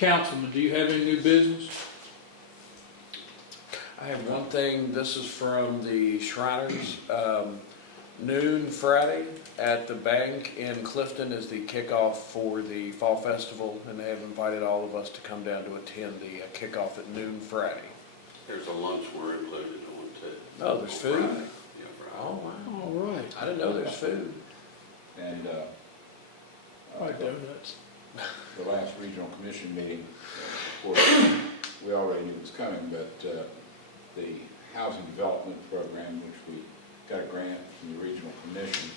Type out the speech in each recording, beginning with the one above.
Councilman, do you have any new business? I have one thing, this is from the Shriners. Noon Friday at the bank in Clifton is the kickoff for the Fall Festival, and they have invited all of us to come down to attend the kickoff at noon Friday. There's a lunch we're included on too. Oh, there's food? Friday. Yeah, Friday. Oh, wow. All right. I didn't know there's food. And All right, donuts. the last regional commission meeting, of course, we already knew it was coming, but the housing development program, which we got a grant from the regional commission,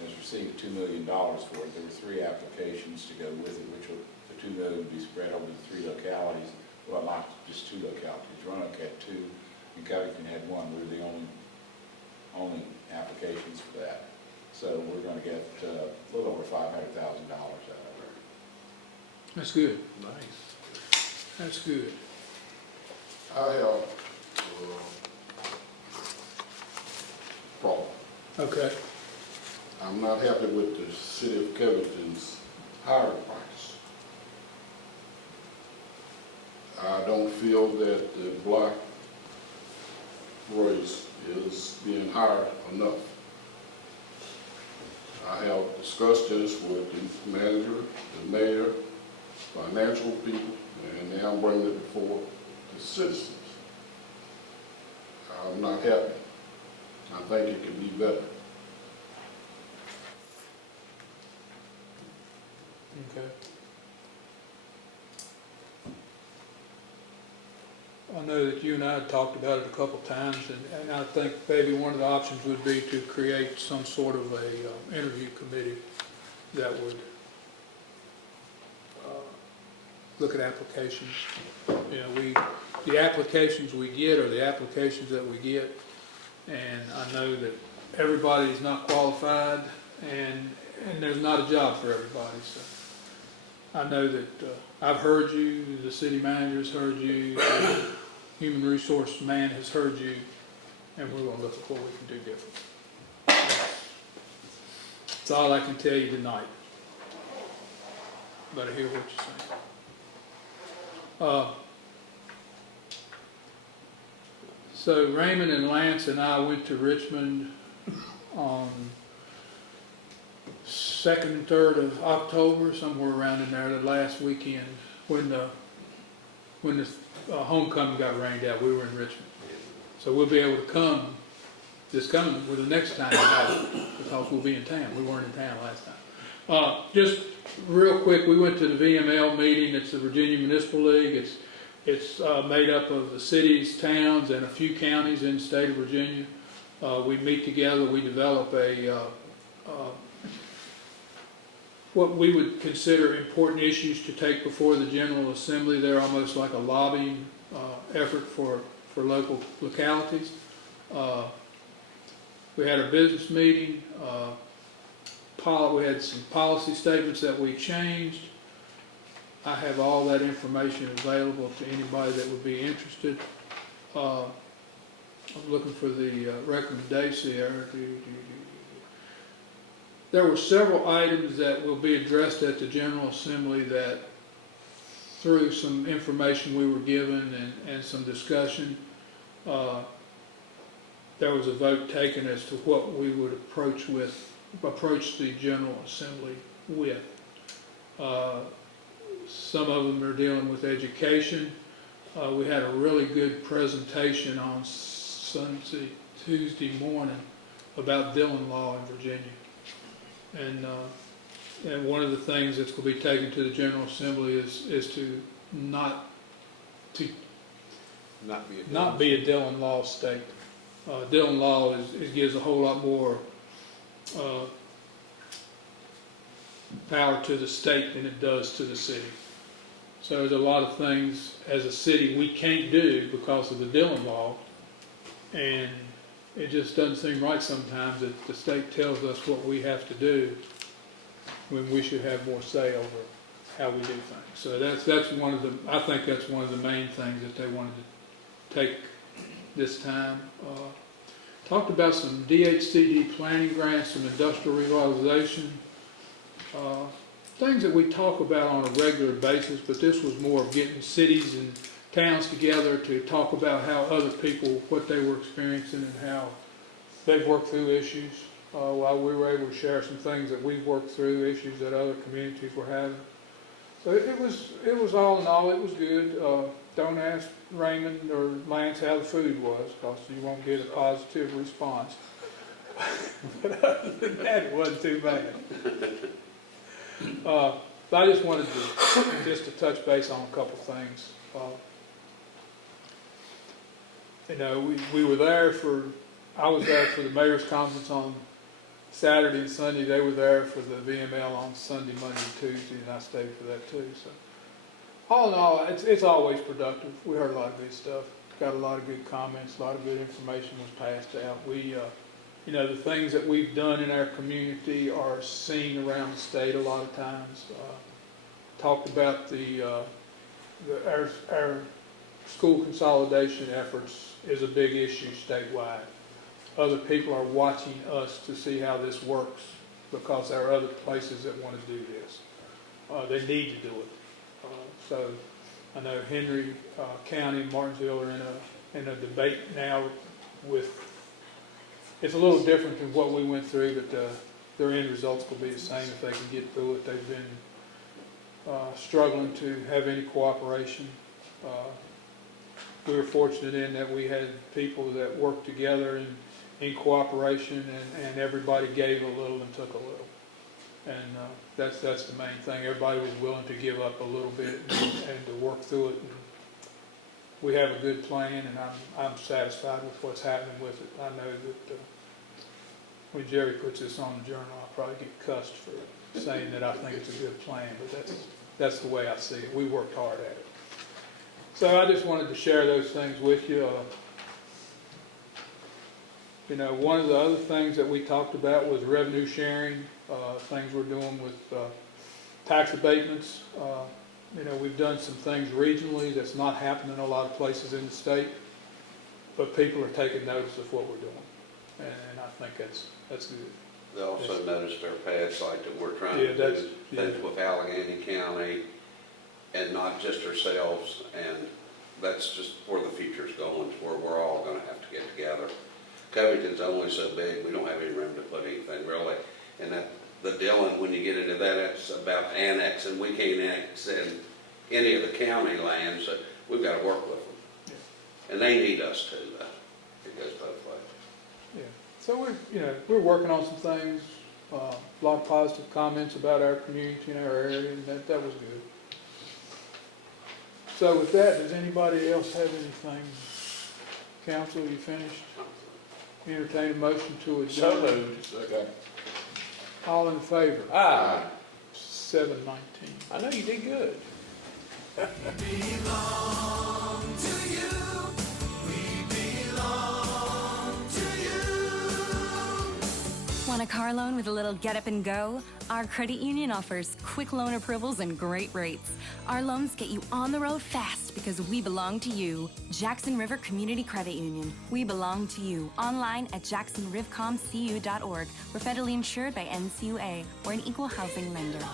has received $2 million for it. There were 3 applications to go with it, which will, the $2 million would be spread over the 3 localities. Well, not just 2 localities. Roanoke had 2, and Covington had 1. We were the only applications for that. So we're going to get a little over $500,000 out of it. That's good. Nice. That's good. I have problem. Okay. I'm not happy with the city of Covington's hiring practice. I don't feel that the black race is being hired enough. I have discussed this with the manager, the mayor, financial people, and now I'm bringing it before the citizens. I'm not happy. I think it can be better. Okay. I know that you and I had talked about it a couple times, and I think maybe one of the options would be to create some sort of a interview committee that would look at applications. You know, the applications we get are the applications that we get, and I know that everybody's not qualified, and there's not a job for everybody. So I know that I've heard you, the city manager's heard you, the human resource man has heard you, and we're going to look at what we can do different. That's all I can tell you tonight. But I hear what you're saying. So Raymond and Lance and I went to Richmond on 2nd and 3rd of October, somewhere around in there, the last weekend when the homecoming got rained out. We were in Richmond, so we'll be able to come this coming with the next time because we'll be in town. We weren't in town last time. Just real quick, we went to the VML meeting. It's the Virginia Municipal League. It's made up of the cities, towns, and a few counties in the state of Virginia. We meet together. We develop what we would consider important issues to take before the General Assembly. They're almost like a lobbying effort for local localities. We had a business meeting. We had some policy statements that we changed. I have all that information available to anybody that would be interested. I'm looking for the recommendation here. There were several items that will be addressed at the General Assembly that, through some information we were given and some discussion, there was a vote taken as to what we would approach the General Assembly with. Some of them are dealing with education. We had a really good presentation on Tuesday morning about Dillon law in Virginia. And one of the things that's going to be taken to the General Assembly is to not be a Dillon law state. Dillon law gives a whole lot more power to the state than it does to the city. So there's a lot of things as a city we can't do because of the Dillon law, and it just doesn't seem right sometimes that the state tells us what we have to do when we should have more say over how we do things. So that's one of the, I think that's one of the main things that they wanted to take this time. Talked about some DHCD planning grants, some industrial revitalization things that we talk about on a regular basis, but this was more of getting cities and towns together to talk about how other people, what they were experiencing and how they've worked through issues, while we were able to share some things that we've worked through, issues that other communities were having. So it was all in all, it was good. Don't ask Raymond or Lance how the food was, because you won't get a positive response. But other than that, it wasn't too bad. But I just wanted to touch base on a couple things. We were there I was there for the mayor's conference on Saturday and Sunday. They were there for the VML on Sunday, Monday, and Tuesday, and I stayed for that too. So all in all, it's always productive. We heard a lot of good stuff. Got a lot of good comments. A lot of good information was passed out. The things that we've done in our community are seen around the state a lot of times. Talked about our school consolidation efforts is a big issue statewide. Other people are watching us to see how this works, because there are other places that want to do this. They need to do it. So I know Henry County and Martinsville are in a debate now with. It's a little different than what we went through, but their end results will be the same if they can get through it. They've been struggling to have any cooperation. We were fortunate in that we had people that worked together in cooperation, and everybody gave a little and took a little. And that's the main thing. Everybody was willing to give up a little bit and to work through it. And we have a good plan, and I'm satisfied with what's happening with it. I know that when Jerry puts this on the journal, I'll probably get cussed for saying that I think it's a good plan, but that's the way I see it. We worked hard at it. So I just wanted to share those things with you. One of the other things that we talked about was revenue sharing, things we're doing with tax abatements. We've done some things regionally that's not happening in a lot of places in the state, but people are taking notice of what we're doing, and I think that's good. They also noticed our pad site that we're trying to do things with Allegheny County, and not just ourselves, and that's just where the future's going, to where we're all going to have to get together. Covington's only so big, we don't have any room to put anything really, and the Dillon, when you get into that, it's about annexing. We can't annex in any of the county lands, so we've got to work with them. Yeah. And they need us too, though. It goes both ways. Yeah. So we're working on some things, a lot of positive comments about our community and our area, and that was good. So with that, does anybody else have anything? Council, you finished? Entertain a motion to adjourn. So moved. Second. All in favor? Aye. 7:19. I know you did good. Want a car loan with a little get up and go? Our credit union offers quick loan approvals and great rates. Our loans get you on the road fast because we belong to you. Jackson River Community Credit Union. We belong to you. Online at jacksonrivcomcu.org. We're federally insured by NCUA. We're an equal housing lender.